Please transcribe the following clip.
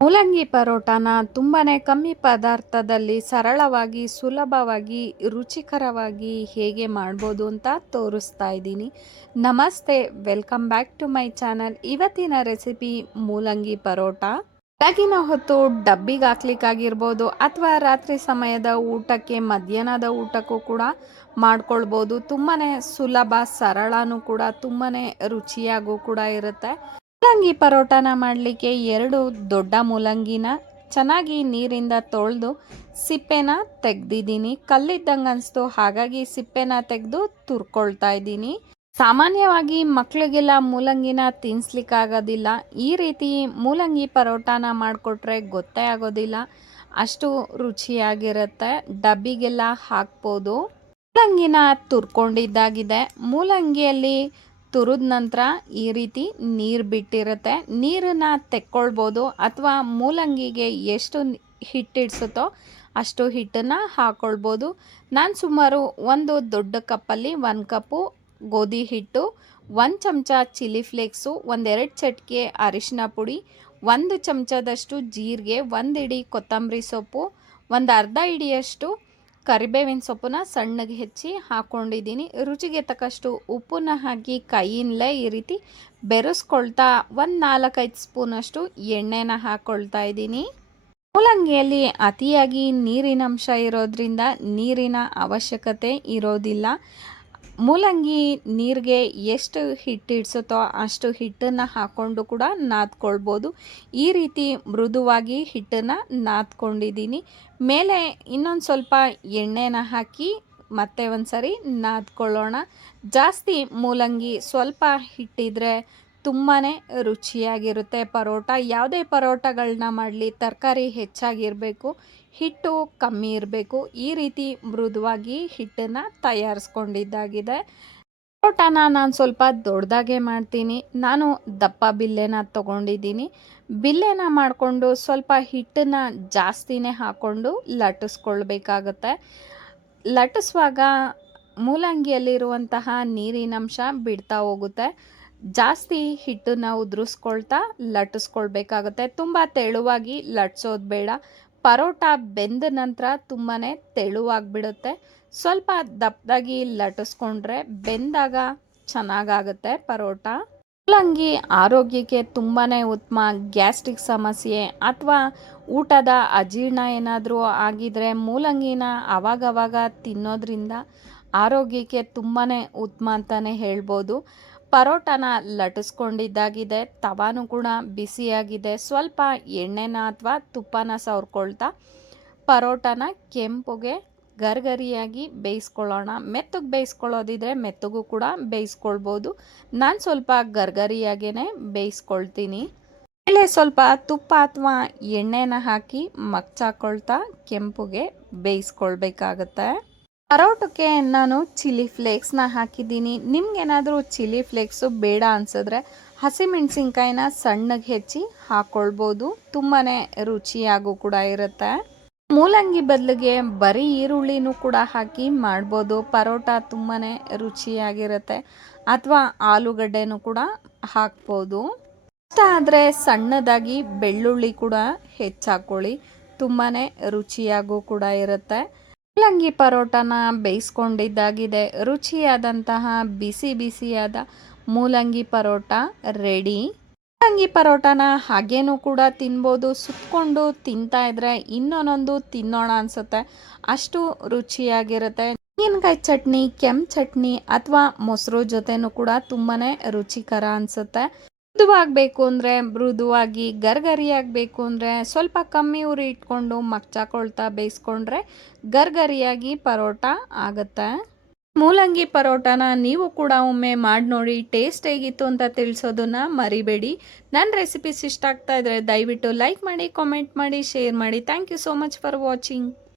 ಮೂಲಂಗಿ ಪರೋಟಾನ ತುಂಬಾ ಕಮ್ಮಿ ಪದಾರ್ಥದಲ್ಲಿ ಸರಳವಾಗಿ ಸುಲಭವಾಗಿ ರುಚಿಕರವಾಗಿ ಹೇಗೆ ಮಾಡ್ಬೋದು ಅಂತ ತೋರಿಸ್ತಾ ಇದ್ದೀನಿ. ನಮಸ್ತೆ, welcome back to my channel. ಇವತ್ತಿನ ರೆಸಿಪಿ ಮೂಲಂಗಿ ಪರೋಟ. ಬೆಳಗಿನ ಹೊತ್ತು ಡಬ್ಬಿಗೆ ಹಾಕ್ಲಿಕ್ಕಾಗಿರ್ಬೋದು ಅಥವಾ ರಾತ್ರಿ ಸಮಯದ ಊಟಕ್ಕೆ ಮಧ್ಯಾಹ್ನದ ಊಟಕ್ಕೂ ಕೂಡ ಮಾಡ್ಕೊಳ್ಬೋದು. ತುಂಬಾ ಸುಲಭ, ಸರಳನೂ ಕೂಡ, ತುಂಬಾ ರುಚಿಯಾಗೂ ಕೂಡ ಇರುತ್ತೆ. ಮೂಲಂಗಿ ಪರೋಟಾನ ಮಾಡಲಿಕ್ಕೆ 2 ದೊಡ್ಡ ಮೂಲಂಗಿನ ಚೆನ್ನಾಗಿ ನೀರಿಂದ ತೊಳೆದು ಸಿಪ್ಪೆನ ತೆಗ್ದಿದ್ದೀನಿ. ಕಲ್ಲಿದ್ದಂಗೆ ಅನಿಸ್ತು, ಹಾಗಾಗಿ ಸಿಪ್ಪೆನ ತೆಗೆದು ತುರ್ಕೊಳ್ತಾ ಇದ್ದೀನಿ. ಸಾಮಾನ್ಯವಾಗಿ ಮಕ್ಕಳಿಗೆಲ್ಲ ಮೂಲಂಗಿನ ತಿನ್ನಿಸ್ಲಿಕ್ಕಾಗೋದಿಲ್ಲ. ಈ ರೀತಿ ಮೂಲಂಗಿ ಪರೋಟಾನ ಮಾಡಿಕೊಟ್ರೆ ಗೊತ್ತೇ ಆಗೋದಿಲ್ಲ, ಅಷ್ಟು ರುಚಿಯಾಗಿರುತ್ತೆ. ಡಬ್ಬಿಗೆಲ್ಲ ಹಾಕ್ಬೋದು. ಮೂಲಂಗಿನ ತುರ್ಕೊಂಡಿದ್ದಾಗಿದೆ. ಮೂಲಂಗಿಯಲ್ಲಿ ತುರಿದ ನಂತರ ಈ ರೀತಿ ನೀರು ಬಿಟ್ಟಿರುತ್ತೆ. ನೀರನ್ನು ತೆಕ್ಕೊಳ್ಬೋದು ಅಥವಾ ಮೂಲಂಗಿಗೆ ಎಷ್ಟು ಹಿಟ್ಟಿಡ್ಸುತ್ತೋ ಅಷ್ಟು ಹಿಟ್ಟನ್ನು ಹಾಕ್ಕೊಳ್ಬೋದು. ನಾನು ಸುಮಾರು ಒಂದು ದೊಡ್ಡ ಕಪ್ಪಲ್ಲಿ 1 ಕಪ್ಪು ಗೋಧಿ ಹಿಟ್ಟು, 1 ಚಮಚ ಚಿಲ್ಲಿ ಫ್ಲೇಕ್ಸು, 1-2 ಚಟಿಕೆ ಅರಿಶಿನ ಪುಡಿ, 1 ಚಮಚದಷ್ಟು ಜೀರಿಗೆ, 1 ಇಡಿ ಕೊತ್ತಂಬರಿ ಸೊಪ್ಪು, ಒಂದು ಅರ್ಧ ಇಡಿಯಷ್ಟು ಕರಿಬೇವಿನ ಸೊಪ್ಪನ್ನ ಸಣ್ಣಗೆ ಹೆಚ್ಚಿ ಹಾಕ್ಕೊಂಡಿದ್ದೀನಿ. ರುಚಿಗೆ ತಕ್ಕಷ್ಟು ಉಪ್ಪನ್ನ ಹಾಕಿ ಕೈಯಿಂದಲೇ ಈ ರೀತಿ ಬೆರೆಸ್ಕೊಳ್ತಾ 4-5 ಸ್ಪೂನಷ್ಟು ಎಣ್ಣೆನ ಹಾಕ್ಕೊಳ್ತಾ ಇದ್ದೀನಿ. ಮೂಲಂಗಿಯಲ್ಲಿ ಅತಿಯಾಗಿ ನೀರಿನಂಶ ಇರೋದ್ರಿಂದ ನೀರಿನ ಅವಶ್ಯಕತೆ ಇರೋದಿಲ್ಲ. ಮೂಲಂಗಿ ನೀರಿಗೆ ಎಷ್ಟು ಹಿಟ್ಟಿಡ್ಸುತ್ತೋ ಅಷ್ಟು ಹಿಟ್ಟನ್ನು ಹಾಕ್ಕೊಂಡು ಕೂಡ ನಾದ್ಕೊಳ್ಬೋದು. ಈ ರೀತಿ ಮೃದುವಾಗಿ ಹಿಟ್ಟನ್ನು ನಾದ್ಕೊಂಡಿದ್ದೀನಿ. ಮೇಲೆ ಇನ್ನೊಂದು ಸ್ವಲ್ಪ ಎಣ್ಣೆನ ಹಾಕಿ ಮತ್ತೆ ಒಂದು ಸರಿ ನಾದ್ಕೊಳ್ಳೋಣ. ಜಾಸ್ತಿ ಮೂಲಂಗಿ ಸ್ವಲ್ಪ ಹಿಟ್ಟಿದ್ರೆ ತುಂಬಾ ರುಚಿಯಾಗಿರುತ್ತೆ ಪರೋಟ. ಯಾವುದೇ ಪರೋಟಗಳನ್ನ ಮಾಡಲಿ ತರಕಾರಿ ಹೆಚ್ಚಾಗಿರಬೇಕು, ಹಿಟ್ಟು ಕಮ್ಮಿ ಇರಬೇಕು. ಈ ರೀತಿ ಮೃದುವಾಗಿ ಹಿಟ್ಟನ್ನು ತಯಾರಿಸ್ಕೊಂಡಿದ್ದಾಗಿದೆ. ಪರೋಟಾನ ನಾನು ಸ್ವಲ್ಪ ದೊಡ್ಡದಾಗೆ ಮಾಡ್ತೀನಿ. ನಾನು ದಪ್ಪ ಬಿಲ್ಲೆನ ತೊಗೊಂಡಿದ್ದೀನಿ. ಬಿಲ್ಲೆನ ಮಾಡಿಕೊಂಡು ಸ್ವಲ್ಪ ಹಿಟ್ಟನ್ನು ಜಾಸ್ತಿನೇ ಹಾಕ್ಕೊಂಡು ಲಟ್ಟಿಸ್ಕೊಳ್ಬೇಕಾಗತ್ತೆ. ಲಟ್ಟಿಸುವಾಗ ಮೂಲಂಗಿಯಲ್ಲಿರುವಂತಹ ನೀರಿನಂಶ ಬಿಡ್ತಾ ಹೋಗುತ್ತೆ. ಜಾಸ್ತಿ ಹಿಟ್ಟನ್ನು ಉದುರಿಸ್ಕೊಳ್ತಾ ಲಟ್ಟಿಸ್ಕೊಳ್ಬೇಕಾಗುತ್ತೆ. ತುಂಬ ತೆಳುವಾಗಿ ಲಟ್ಸೋದು ಬೇಡ. ಪರೋಟ ಬೆಂದ ನಂತರ ತುಂಬಾ ತೆಳುವಾಗಿಬಿಡುತ್ತೆ. ಸ್ವಲ್ಪ ದಪ್ಪದಾಗಿ ಲಟ್ಟಿಸ್ಕೊಂಡ್ರೆ ಬೆಂದಾಗ ಚೆನ್ನಾಗಾಗುತ್ತೆ ಪರೋಟ. ಮೂಲಂಗಿ ಆರೋಗ್ಯಕ್ಕೆ ತುಂಬಾ ಉತ್ತಮ. ಗ್ಯಾಸ್ಟ್ರಿಕ್ ಸಮಸ್ಯೆ ಅಥವಾ ಊಟದ ಅಜೀರ್ಣ ಏನಾದರೂ ಆಗಿದ್ರೆ ಮೂಲಂಗಿನ ಆವಾಗವಾಗ ತಿನ್ನೋದ್ರಿಂದ ಆರೋಗ್ಯಕ್ಕೆ ತುಂಬಾ ಉತ್ತಮ ಅಂತಲೇ ಹೇಳ್ಬೋದು. ಪರೋಟನ ಲಟ್ಟಿಸ್ಕೊಂಡಿದ್ದಾಗಿದೆ. ತವಾನು ಕೂಡ ಬಿಸಿಯಾಗಿದೆ. ಸ್ವಲ್ಪ ಎಣ್ಣೆನ ಅಥವಾ ತುಪ್ಪನ ಸವರ್ಕೊಳ್ತಾ ಪರೋಟನ ಕೆಂಪುಗೆ ಗರಿಗರಿಯಾಗಿ ಬೇಯಿಸ್ಕೊಳ್ಳೋಣ. ಮೆತ್ತಗೆ ಬೇಯಿಸ್ಕೊಳ್ಳೋದಿದ್ರೆ ಮೆತ್ತಗೂ ಕೂಡ ಬೇಯಿಸ್ಕೊಳ್ಬೋದು. ನಾನು ಸ್ವಲ್ಪ ಗರಿಗರಿಯಾಗೇ ಬೇಯಿಸ್ಕೊಳ್ತೀನಿ. ಮೇಲೆ ಸ್ವಲ್ಪ ತುಪ್ಪ ಅಥವಾ ಎಣ್ಣೆನ ಹಾಕಿ ಮಗ್ಚಾಕೊಳ್ತಾ ಕೆಂಪುಗೆ ಬೇಯಿಸ್ಕೊಳ್ಬೇಕಾಗತ್ತೆ. ಪರೋಟಕ್ಕೆ ನಾನು ಚಿಲ್ಲಿ ಫ್ಲೇಕ್ಸ್ನ ಹಾಕಿದ್ದೀನಿ. ನಿಮ್ಗೇನಾದರೂ ಚಿಲ್ಲಿ ಫ್ಲೇಕ್ಸು ಬೇಡ ಅನಿಸಿದ್ರೆ ಹಸಿಮೆಣಸಿನ್ಕಾಯಿನ ಸಣ್ಣಗೆ ಹೆಚ್ಚಿ ಹಾಕ್ಕೊಳ್ಬೋದು. ತುಂಬಾ ರುಚಿಯಾಗೂ ಕೂಡ ಇರುತ್ತೆ. ಮೂಲಂಗಿ ಬದಲಿಗೆ ಬರೀ ಈರುಳ್ಳಿನೂ ಕೂಡ ಹಾಕಿ ಮಾಡ್ಬೋದು. ಪರೋಟ ತುಂಬಾ ರುಚಿಯಾಗಿರುತ್ತೆ. ಅಥವಾ ಆಲೂಗಡ್ಡೆನೂ ಕೂಡ ಹಾಕ್ಬೋದು. ಇಷ್ಟ ಆದರೆ ಸಣ್ಣದಾಗಿ ಬೆಳ್ಳುಳ್ಳಿ ಕೂಡ ಹೆಚ್ಚಾಕೊಳ್ಳಿ. ತುಂಬಾ ರುಚಿಯಾಗೂ ಕೂಡ ಇರುತ್ತೆ. ಮೂಲಂಗಿ ಪರೋಟನ ಬೇಯಿಸ್ಕೊಂಡಿದ್ದಾಗಿದೆ. ರುಚಿಯಾದಂತಹ ಬಿಸಿ ಬಿಸಿಯಾದ ಮೂಲಂಗಿ ಪರೋಟ ರೆಡಿ. ಮೂಲಂಗಿ ಪರೋಟನ ಹಾಗೇನೂ ಕೂಡ ತಿನ್ಬೋದು. ಸುತ್ತಕೊಂಡು ತಿಂತಾ ಇದ್ರೆ ಇನ್ನೊಂದೊಂದು ತಿನ್ನೋಣ ಅನಿಸುತ್ತೆ, ಅಷ್ಟು ರುಚಿಯಾಗಿರುತ್ತೆ. ತೆಂಗಿನಕಾಯಿ ಚಟ್ನಿ, ಕೆಂಪು ಚಟ್ನಿ ಅಥವಾ ಮೊಸರು ಜೊತೆನೂ ಕೂಡ ತುಂಬಾ ರುಚಿಕರ ಅನಿಸುತ್ತೆ. ಮೃದುವಾಗಬೇಕು ಅಂದರೆ ಮೃದುವಾಗಿ, ಗರ್ಗರಿಯಾಗಬೇಕು ಅಂದರೆ ಸ್ವಲ್ಪ ಕಮ್ಮಿ ಉರಿ ಇಟ್ಕೊಂಡು ಮಗ್ಚಾಕೊಳ್ತಾ ಬೇಯಿಸ್ಕೊಂಡ್ರೆ ಗರ್ಗರಿಯಾಗಿ ಪರೋಟ ಆಗುತ್ತೆ. ಮೂಲಂಗಿ ಪರೋಟನ ನೀವು ಕೂಡ ಒಮ್ಮೆ ಮಾಡಿ ನೋಡಿ. ಟೇಸ್ಟ್ ಹೇಗಿತ್ತು ಅಂತ ತಿಳಿಸೋದನ್ನು ಮರಿಬೇಡಿ. ನನ್ನ ರೆಸಿಪೀಸ್ ಇಷ್ಟ ಆಗ್ತಾ ಇದ್ದರೆ ದಯವಿಟ್ಟು ಲೈಕ್ ಮಾಡಿ, ಕಾಮೆಂಟ್ ಮಾಡಿ, ಶೇರ್ ಮಾಡಿ. Thank you so much for watching.